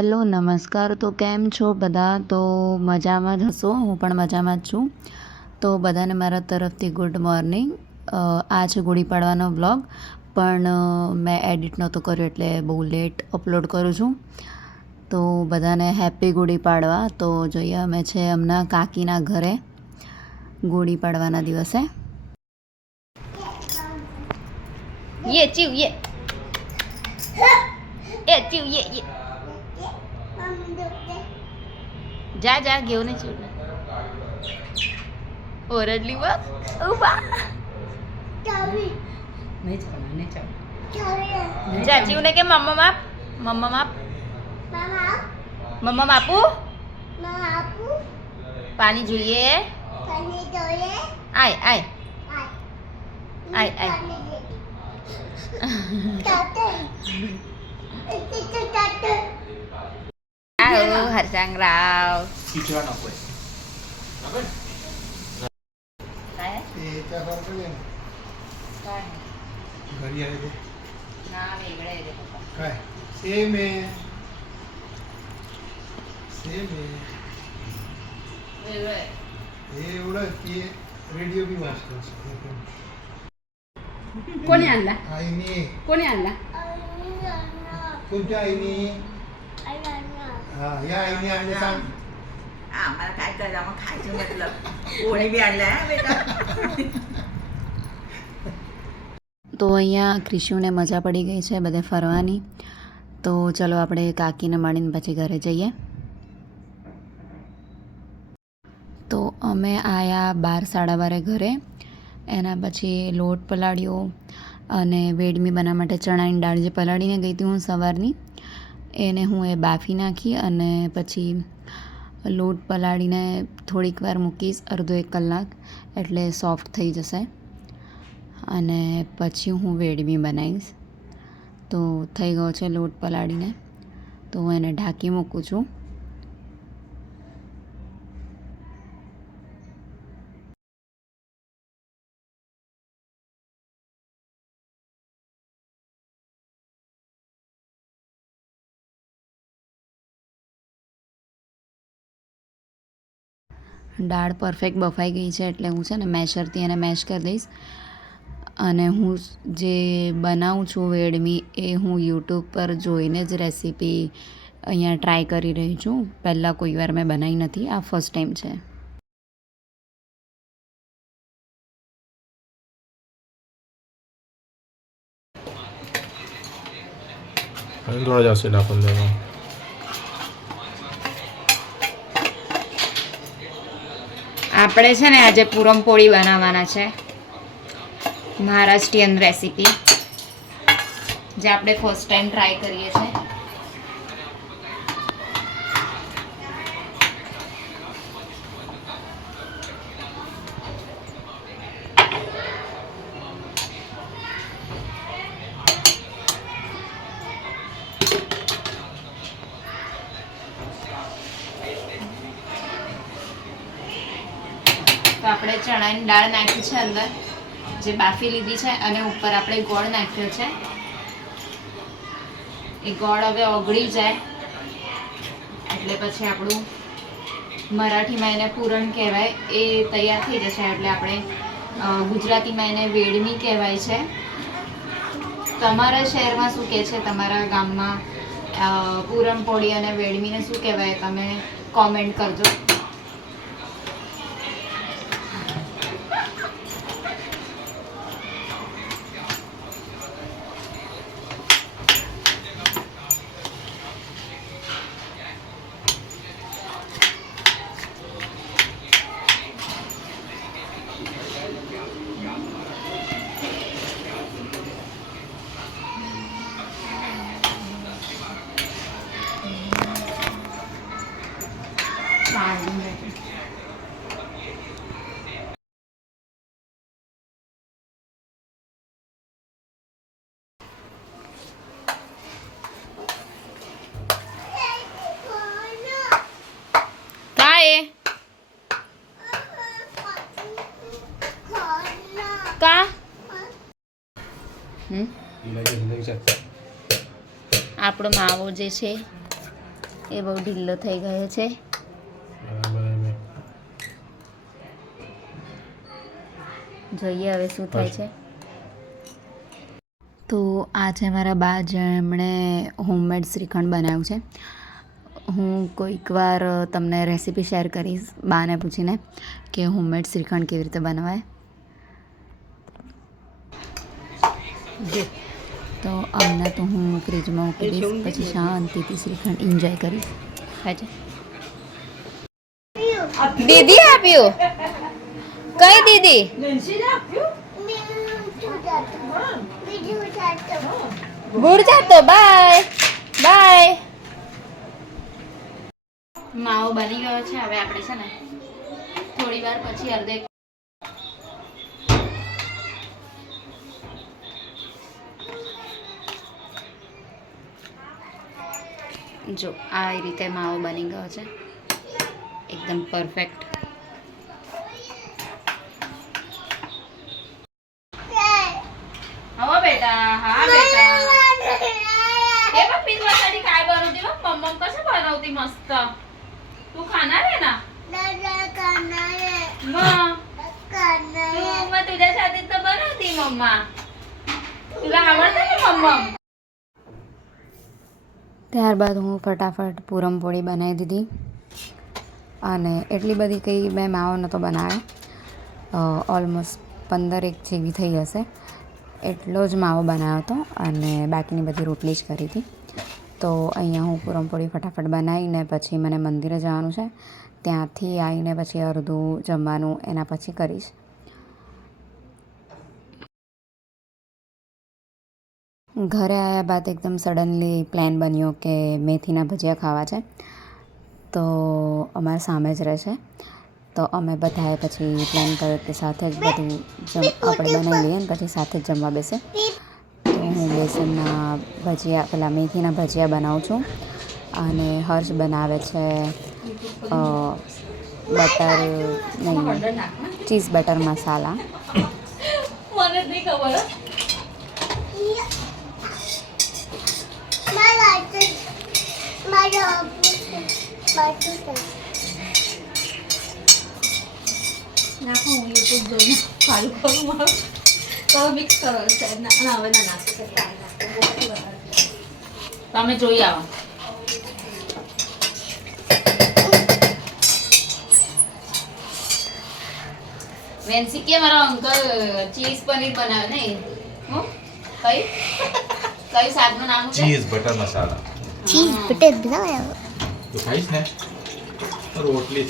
Hello નમસ્કાર. તો કેમ છો બધા? તો મજામાં જ હશો, હું પણ મજામાં જ છું. તો બધાને મારા તરફથી ગુડ મોર્નિંગ. આ છે ગુડી પાડવાનો વ્લોગ, પણ મેં એડિટ નહોતો કર્યો એટલે બહુ લેટ અપલોડ કરું છું. તો બધાને હેપી ગુડી પાડવા. તો જોઈએ અમે છે હમણાં કાકીના ઘરે ગુડી પાડવાના દિવસે. ये चिव ये चिव ये जा जा घेऊन ये चिव ओरडली बघ उभा जा चिवने के मम्मा माप मम्मा मापू पानी જોઈએ आय आय आय आय Halo, Harsang Rao. Pikiran apa ya? Apa? Saya? काय? घरी आहे ते ना वेगळे आहे रे पप्पा. काय सेम आहे वेगळे आहे. हे एवढं की रेडिओ बी वाजतो कोणी आणला आईने कोणी आणला कोणत्या आईने हा या आईने आणले सांग आम्हाला काय करायचं मग खायचं म्हटलं कोणी बी आणलं बेटा તો અહીંયા ક્રિશુને મજા પડી ગઈ છે બધે ફરવાની. તો ચલો આપણે કાકીને મળીને પછી ઘરે જઈએ. તો અમે આવ્યા 12:30 ઘરે. એના પછી લોટ પલાળ્યો અને વેડમી બનાવવા માટે ચણાની દાળ જે પલાળીને ગઈ હતી હું સવારની, એને હું બાફી નાખી અને પછી લોટ પલાળીને થોડીક વાર મૂકીશ, અડધો 1 કલાક, એટલે સોફ્ટ થઈ જશે. અને પછી હું વેડમી બનાવીશ. તો થઈ ગયો છે લોટ પલાળીને, તો હું એને ઢાંકી મૂકું છું. દાળ પરફેક્ટ બફાઈ ગઈ છે એટલે હું છે ને મેશરથી એને મેશ કરી દઈશ. અને હું જે બનાવું છું વેડમી એ હું યુટ્યુબ પર જોઈને જ રેસીપી અહીંયા ટ્રાય કરી રહી છું. પહેલાં કોઈ વાર મેં બનાવી નથી, આ ફર્સ્ટ ટાઈમ છે. आणि थोडा जास्त टाकून द्या. આપણે છે ને આજે પૂરણપોળી બનાવવાના છે, મહારાષ્ટ્રીયન રેસીપી, જે આપણે ફર્સ્ટ ટાઈમ ટ્રાય કરીએ છીએ. તો આપણે ચણાની દાળ નાખી છે અંદર, જે બાફી લીધી છે, અને ઉપર આપણે ગોળ નાખ્યો છે. એ ગોળ હવે ઓગળી જાય એટલે પછી આપણું મરાઠીમાં એને પૂરણ કહેવાય એ તૈયાર થઈ જશે. એટલે આપણે ગુજરાતીમાં એને વેડમી કહેવાય છે. તમારા શહેરમાં શું કહે છે, તમારા ગામમાં પૂરણપોળી અને વેડમીને શું કહેવાય, તમે કોમેન્ટ કરજો. काय का આપણો માવો જે છે એ બહુ ઢીલો થઈ ગયો છે. બરાબર. જોઈએ હવે શું થાય છે. તો આ છે મારા બા જેમણે હોમમેડ શ્રીખંડ બનાવ્યું છે. હું કોઈક વાર તમને રેસીપી શેર કરીશ બાને પૂછીને કે હોમમેડ શ્રીખંડ કેવી રીતે બનાવાય. તો હમણાં તો હું ફ્રીજમાં મૂકી દઈશ, પછી શાંતિથી શ્રીખંડ એન્જોય કરીશ. થાય છે દીદી આપ્યું કઈ દીદી ગુડ જાતો બાય બાય. માવો બની ગયો છે. હવે આપણે છે ને થોડી વાર પછી અડધે જો આ રીતે માવો બની ગયો છે એકદમ પરફેક્ટ. हो बेटा हा बेटा हे बघ पिझ्झासाठी काय बनवते बघ मम्मा कसं बनवते मस्त तू खाणार आहे ना मग तुझ्यासाठी तर बनवते मम्मा तुला आवडतं ना मम्मा. ત્યારબાદ હું ફટાફટ પૂરણપોળી બનાવી દીધી અને એટલી બધી કંઈ મેં માવો નહોતો બનાવ્યો, ઓલમોસ્ટ 15 જેવી થઈ હશે એટલો જ માવો બનાવ્યો હતો અને બાકીની બધી રોટલી જ કરી હતી. તો અહીંયા હું પૂરણપોળી ફટાફટ બનાવીને પછી મને મંદિરે જવાનું છે, ત્યાંથી આવીને પછી અડધું જમવાનું એના પછી કરીશ. ઘરે આવ્યા બાદ એકદમ સડનલી પ્લાન બન્યો કે મેથીના ભજીયા ખાવા છે. તો અમારા સામે જ રહે છે, તો અમે બધાએ પછી પ્લાન કર્યો કે સાથે જ બધું આપણે બનાવી લઈએ ને પછી સાથે જ જમવા બેસે. તો હું બેસનના ભજીયા પેલા મેથીના ભજીયા બનાવું છું અને હર્ષ બનાવે છે બટર નહીં ચીઝ બટર મસાલા. મને નહીં ખબર નાખો હું યુટ્યુબ જોઈને ફાલું કરું મારું તો મિક્સ કરો સાહેબ ના હવે ના નાખો તમે જોઈ આવો. વેન્સી કે મારા અંકલ ચીઝ પનીર બનાવે ને હું કઈ કઈ શાકનું નામ છે ચીઝ બટર મસાલા. ચીઝ બટર બનાવ્યા તો ખાઈશ ને રોટલી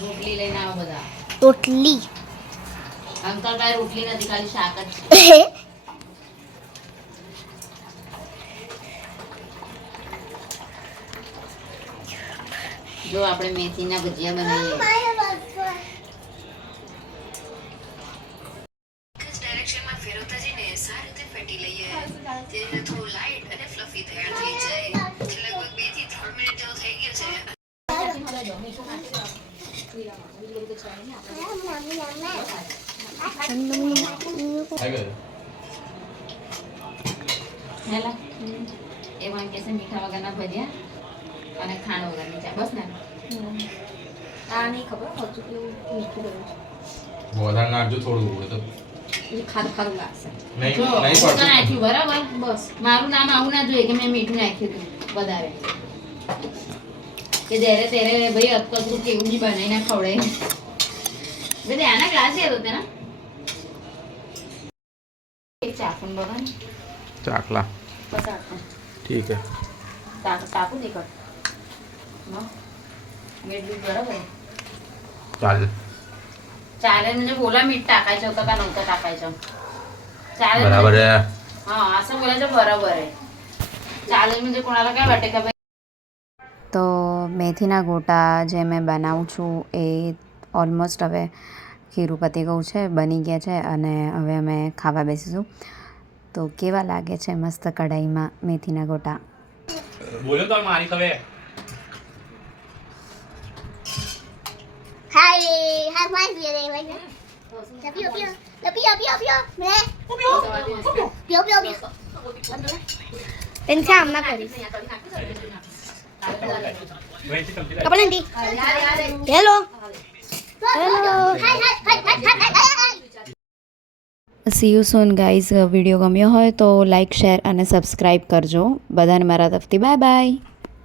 રોટલી લઈને આવો બધા. રોટલી અંકલ ભાઈ રોટલી નથી ખાલી શાક જ છે. જો આપણે મેથીના ભજીયા બનાવીએ. ડાયરેક્શનમાં ફેરવતા જઈને સારી રીતે ફેટી લઈએ. તે થોડું લાઈટ અને ફ્લફી તૈયાર થઈ જાય. લગભગ 2 થી 3 મિનિટ જેવું થઈ ગયું છે. હેલા એમાં કે છે મીઠા વગરના ભજીયા અને ખાંડ વગરની ચા બસ ને. આ નહીં ખબર હજુ કેવું મીઠું રહ્યું વધારે નાખજો થોડું તો છે ખારું ખારું લાગશે. નહીં જો નહીં મીઠું પડતું. નાખ્યું બરાબર બસ મારું નામ આવું ના જોઈએ કે મેં મીઠું નાખ્યું હતું વધારે કે જ્યારે ત્યારે ભાઈ અતકતરું કેવું બી બનાવીને ખવડાય ભાઈ આના ગ્લાસ હતો તેના એક ચાકુન બગન ચાકલા બસ આટલું ठीक है. टाकून दे कर मग मीठ बीठ बरोबर आहे. चालेल. चालेल म्हणजे बोला मीठ टाकायचं होतं का नव्हतं टाकायचं. चालेल बराबर म्हणजे- आहे. हा असं बोलायचं बरोबर आहे. चालेल म्हणजे कोणाला काय वाटते का તો મેથીના ગોટા જે મેં બનાવું છું એ ઓલમોસ્ટ હવે ખીરું પતી ગયું છે, બની ગયા છે અને હવે અમે ખાવા બેસીશું. તો કેવા લાગે છે મસ્ત કઢાઈમાં મેથીના ગોટા. બોલો તો મારી ખબર. Hai, hai mai về đây vậy nè. Pio pio, pio pio pio pio. Nè. Pio pio pio. Pencil આમના કરીશ couple aunty hello hello C you soon guys. Video ગમ્યો હોય તો લાઇક શેર અને સબસ્ક્રાઈબ કરજો. બધાને મારા તરફથી બાય બાય.